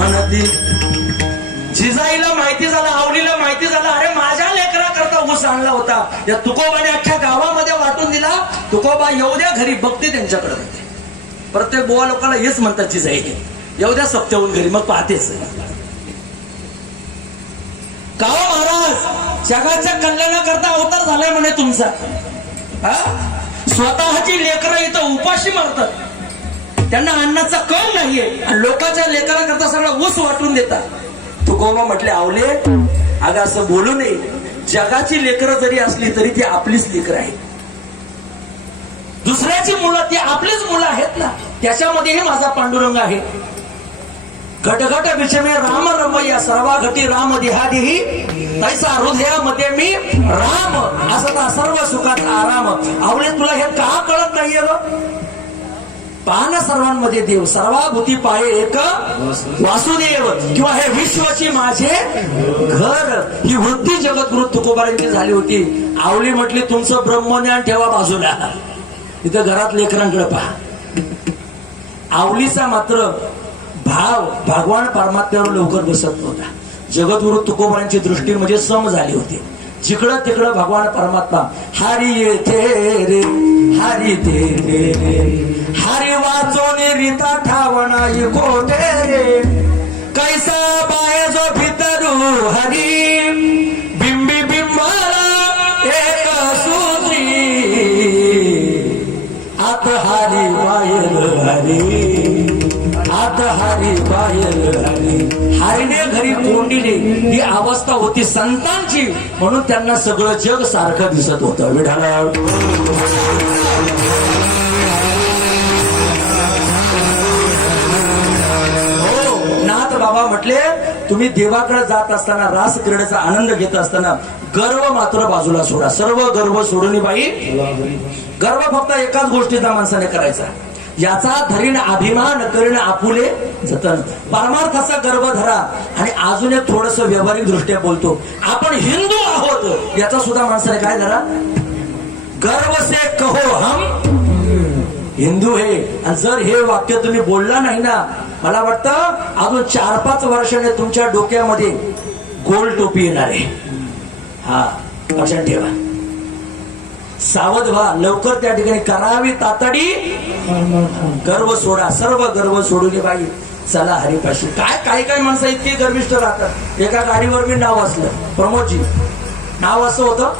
म्हणती जिजाईला माहिती झालं, आवलीला माहिती झालं, अरे माझ्या लेकरा करता ऊस आणला होता, या तुकोबाने अख्ख्या गावामध्ये वाटून दिला. तुकोबा येऊ द्या घरी, बघते त्यांच्याकडे. प्रत्येक बोवा लोकांना हेच म्हणतात जिजाई, येऊ द्या सप्त्याहून घरी, मग पाहतेच. का महाराज, जगाच्या कल्याणाकरता अवतार झालाय म्हणे तुमचा. स्वतःची लेकरं इथं उपाशी मारतात, त्यांना अन्नाचा कण नाहीये, आणि लोकांच्या लेकरांकरता सगळा ऊस वाटून देतात. तुकोबा म्हटले, आवले अगं असं बोलू नये, जगाची लेकरं जरी असली तरी ती आपलीच लेकरं आहेत. दुसऱ्याची मुलं ती आपलीच मुलं आहेत ना, त्याच्यामध्येही माझा पांडुरंग आहे. घटघट विषमे राम रमय्या, सर्वा घटी राम देहादेही, तैसा हृदयामध्ये मी राम, असता सर्व सुखात आराम. आवले तुला हे का कळत नाहीये ग? पान सर्वांमध्ये देव, सर्वाभूती पाये एक वासुदेव, किंवा हे विश्वाची माझे घर. ही वृत्ती जगद्गुरु तुकोबारांची झाली होती. आवली म्हटली, तुमचं ब्रह्मज्ञान ठेवा बाजूला, इथं घरात लेकरांकडे पहा. आवलीचा मात्र भाव भगवान परमात्म्यावर लवकर बसत नव्हता. जगद्गुरु तुकोबारांची दृष्टी म्हणजे सम झाली होती. जिकडं तिकडं भगवान परमात्मा, हरी येथे रे हरी ते रे, हरी वाचोने रीता ठावना कोठे रे, कैसा बाय जो भितरू हरी, बिंबी बिंबाला एक सूत्री, आत हरी बायल हरी, आत हरी बायल हरी. हरीने घरी कोंडिले ही अवस्था होती संतांची, म्हणून त्यांना सगळं जग सारखं दिसत होतं. विठाला हो, नाथ बाबा म्हटले, तुम्ही देवाकडे जात असताना, रास क्रीडेचा आनंद घेत असताना गर्व मात्र बाजूला सोडा. सर्व गर्व सोडून बाई, गर्व फक्त एकाच गोष्टीचा माणसाने करायचा, याचा धरीन अभिमान करीन आपुले जतन. परमार्थाचा गर्व धरा. आणि अजून एक थोडस व्यावहारिक दृष्ट्या बोलतो, आपण हिंदू आहोत याचा सुद्धा माणसाने काय धरा, गर्व से कहो हम हिंदू हे. आणि जर हे वाक्य तुम्ही बोलला नाही ना, मला वाटतं अजून 4-5 वर्षाने तुमच्या डोक्यामध्ये गोल टोपी येणार आहे. हा लक्षात ठेवा, सावध व्हा, लवकर त्या ठिकाणी करावी तातडी. गर्व सोडा, सर्व गर्व सोडून बाई चला हरिपाशी. काय काही माणसं इतकी गर्विष्ठ राहतात. एका गाडीवर मी नाव असलं, प्रमोदजी नाव असं होतं,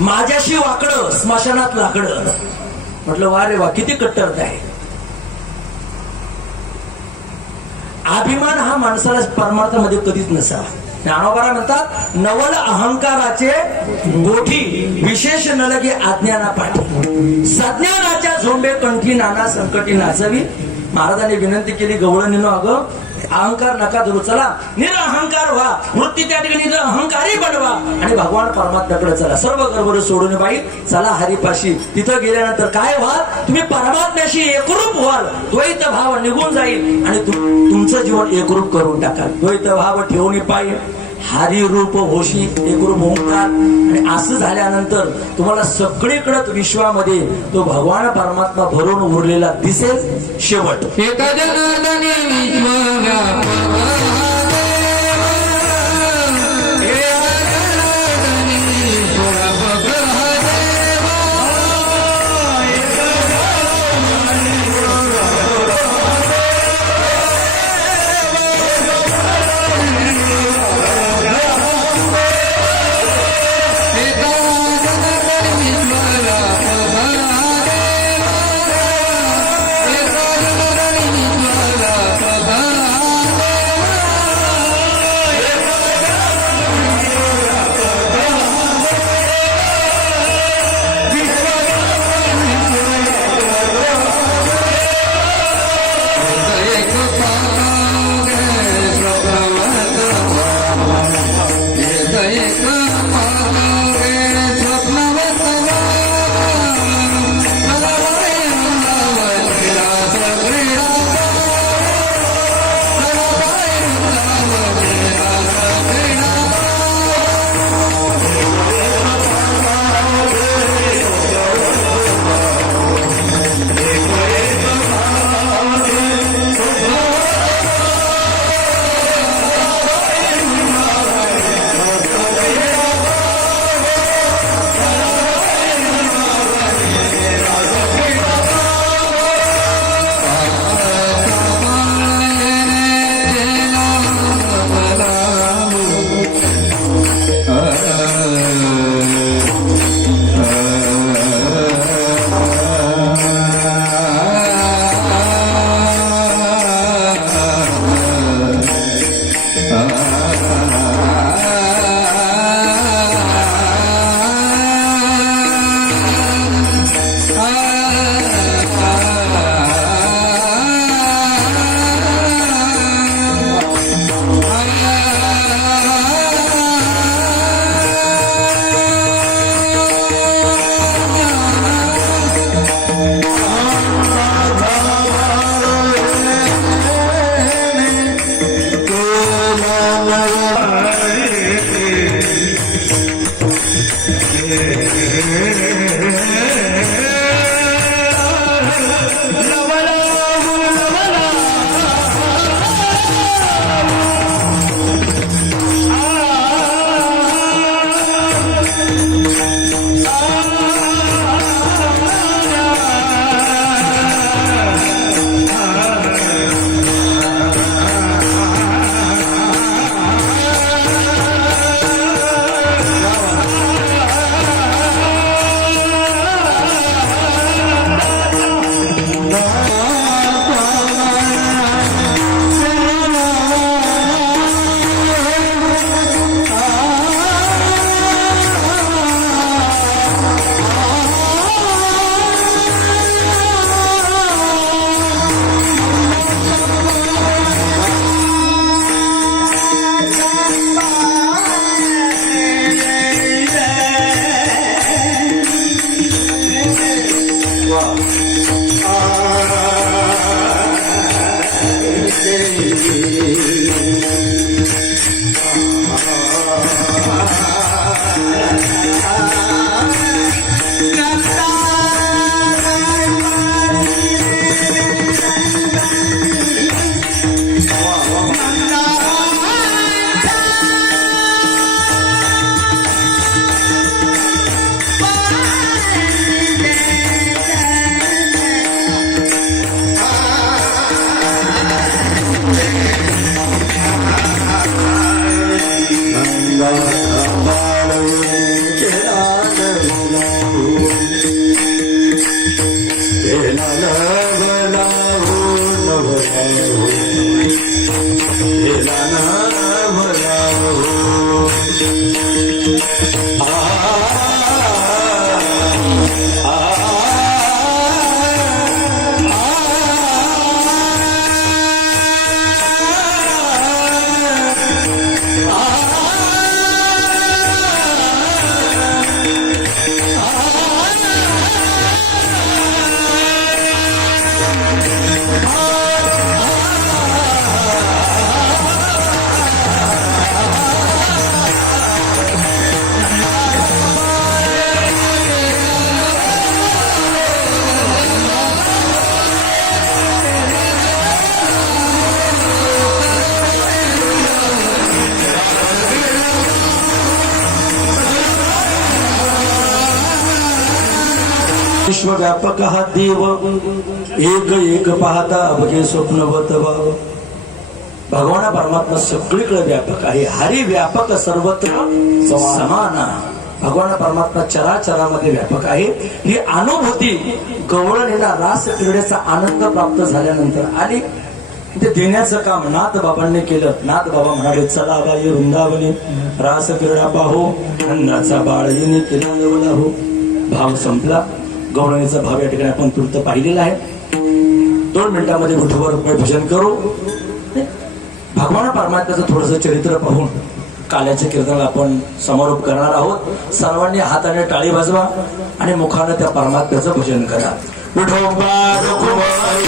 माझ्याशी वाकडं स्मशानात लाकडं. म्हटलं वा रे वा, किती कट्टरता आहे. अभिमान हा माणसाला परमार्थामध्ये कधीच नसावा. ज्ञानोबा म्हणतात, नवल अहंकाराचे गोठी, विशेष न लगे आज्ञाना पाठी, सज्ञानाच्या झोंबे कंठी नाना संकटी नाचवी. महाराजांनी विनंती केली, गवळणीनो अगं अहंकार नका धरू, चला निरअहंकार व्हा, वृत्ती त्या ठिकाणी अहंकारी बनवा आणि भगवान परमात्म्याकडे चला. सर्व गर्व सोडून बाई चला हरिपाशी. तिथं गेल्यानंतर काय व्हाल, तुम्ही परमात्म्याशी एकरूप व्हाल. द्वैत भाव निघून जाईल आणि तुमचं जीवन एकरूप करून टाकाल. द्वैत भाव ठेवून पाहिजे, हरी रूप होशी एकरूप ओंकार. आणि असं झाल्यानंतर तुम्हाला सगळीकडे विश्वामध्ये तो भगवान परमात्मा भरून उरलेला दिसेल. शेवट विश्वव्यापक हा देव एक एक पाहता अवघे स्वप्नवत भाव. भगवान परमात्मा सगळीकडे व्यापक आहे. हरी व्यापक सर्वत्र समान. भगवान परमात्मा चराचरामध्ये व्यापक आहे. ही अनुभूती गवळणीला रास क्रीडेचा आनंद प्राप्त झाल्यानंतर आली. ते देण्याचं काम नाथ बाबांनी केलं. नाथ बाबा म्हणाले चला बाई वृंदावनी रास क्रीडा पाहू नंदाचा बाळीने केला जवला हो. भाव संपला. गवळणीचा भाव या ठिकाणी आपण तूर्त पाहिलेला आहे. 2 मिनिटांमध्ये विठोबा रुपये भजन करू. भगवान परमात्म्याचं थोडंसं चरित्र पाहून काल्याच्या कीर्तनाला आपण समारोप करणार आहोत. सर्वांनी हाताने टाळी वाजवा आणि मुखाने त्या परमात्म्याचं भजन करा. विठोबा रखुमाई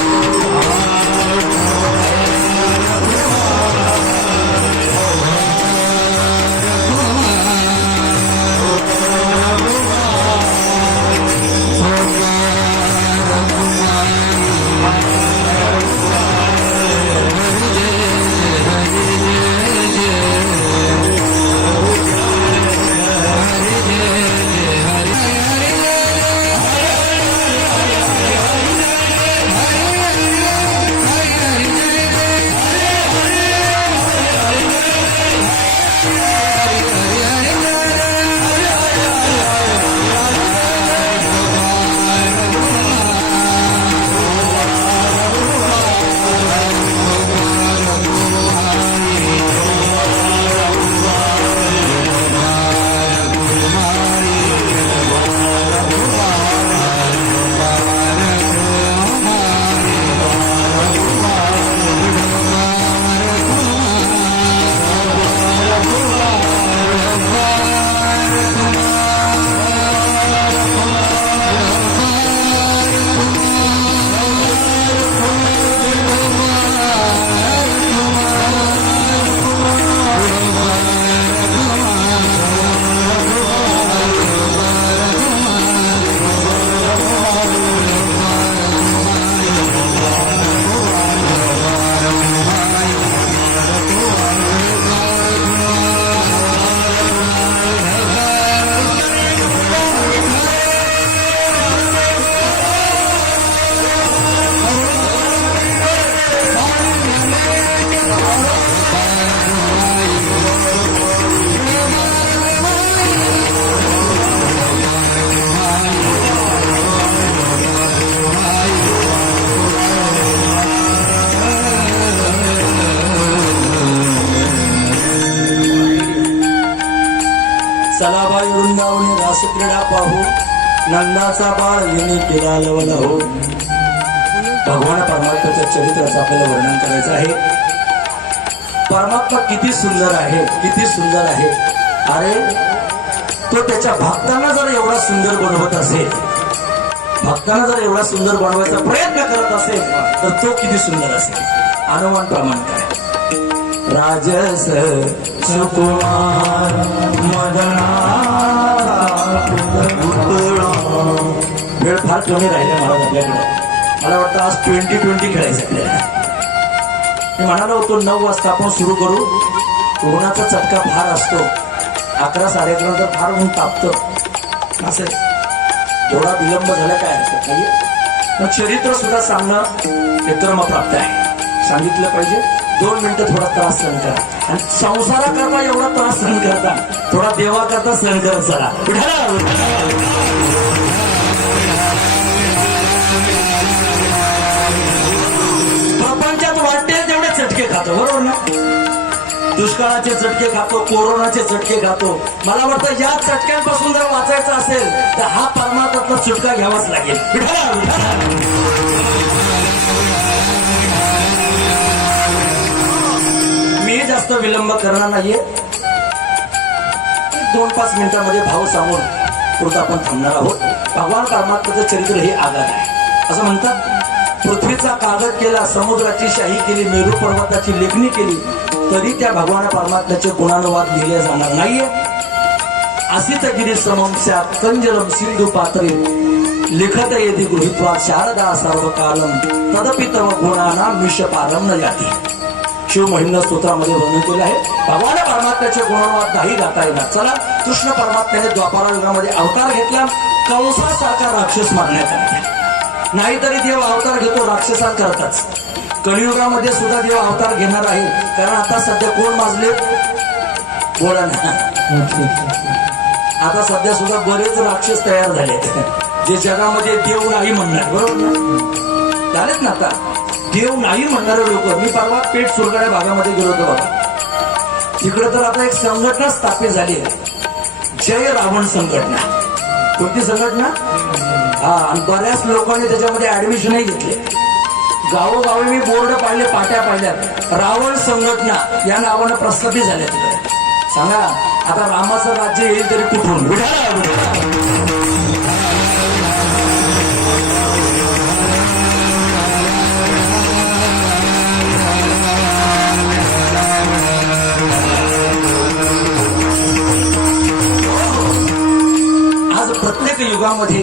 चला बाई वृंदावनी रास क्रीडा पाहू नंदाचा बाळ येणे केला लवला हो. भगवान परमात्म्याच्या चरित्राचं आपल्याला वर्णन करायचं आहे. परमात्मा किती सुंदर आहे, किती सुंदर आहे. अरे तो त्याच्या भक्तांना जर एवढा सुंदर बनवत असेल, भक्तांना जर एवढा सुंदर बनवायचा प्रयत्न करत असेल तर तो किती सुंदर असेल. अनुमान प्रमाण काय राजस सुकुमार मदनाचा पुतळा. वेळ फार कमी राहिला महाराज आपल्याकडे. मला वाटतं आज 20-20 खेळायचं आपल्याला. मी म्हणालो होतो 9 वाजता आपण सुरू करू. उन्हाचा चटका फार असतो. 11-11:30 नंतर फार ऊन तापतं. असं थोडा विलंब झाला काय हरकत नाही. मग चरित्र सुद्धा सांगणं हे क्रमप्राप्त आहे. सांगितलं पाहिजे. 2 मिनिटं थोडा त्रास सहन करा. आणि संसाराकरता एवढा त्रास सहन करता थोडा देवाकरता सहन करत चला. प्रपंचात वाटेल तेवढे चटके खातो बरोबर ना. दुष्काळाचे चटके खातो, कोरोनाचे चटके खातो. मला वाटतं या चटक्यांपासून जर वाचायचं असेल तर हा परमात्म्यातला सुटका घ्यावाच लागेल. मी जास्त विलंब करणार नाहीये. 2-5 मिनिटांमध्ये भाव सांगून पुढे आपण थांबणार आहोत. भगवान परमात्म्याचं चरित्र हे आगाध आहे. असं म्हणतात पृथ्वीचा कागद केला, समुद्राची शाही केली, मेरू पर्वताची लेखणी केली तरी त्या भगवान परमात्म्याचे गुणानुवाद लिहिले जाणार नाहीये. असित गिरी समम स्यात् कंजरम सिंधू पात्रे लिखत येती गृहीत्वा शारदा सर्वकालम तदपि तव गुणानां मिषपारम न जाती. शिव महिम्न स्तोत्रामध्ये वर्णन केलं आहे. भगवान परमात्म्याचे गुणानुवाद नाही गाता येणार. चला, कृष्ण परमात्म्याने द्वापारा युगामध्ये अवतार घेतला कंसासारखा राक्षस मारण्याकरता. नाहीतरी देव अवतार घेतो राक्षसांकरताच. कलियुगामध्ये सुद्धा देव अवतार घेणार आहे. कारण आता सध्या कोण माजले बोला ना. आता सध्या सुद्धा बरेच राक्षस तयार झालेत जे जगामध्ये देव नाही म्हणणार बरोबर ना. झालेत ना आता देव नाही म्हणणारे लोक. मी परवा पेठ सुरगाड्या भागामध्ये गेलो होतो बघा. तिकडे तर आता एक संघटना स्थापित झाली आहे, जय रावण संघटना. कोणती संघटना? हा. आणि बऱ्याच लोकांनी त्याच्यामध्ये ऍडमिशनही घेतले. गावोगावी मी बोर्ड पाहिले, पाट्या पाहिल्यात. रावण संघटना या नावानं प्रस्थापित झाले. सांगा आता रामाचं राज्य येईल तरी कुठून? आज प्रत्येक युगामध्ये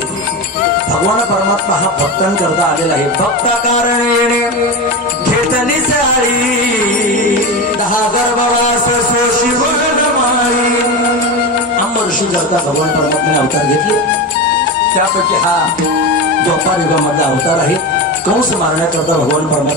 भगवान परमात्मा हा भक्तांकरता आलेला आहे. भक्ता कारणे घेतली सारी 10 गर्भवास सो शिवन मारी. ऋषी करता भगवान परमात्म्याने अवतार घेतले. त्यापैकी हा द्वापार युगामधला अवतार आहे. कंस मारण्याकरता भगवान परमात्मा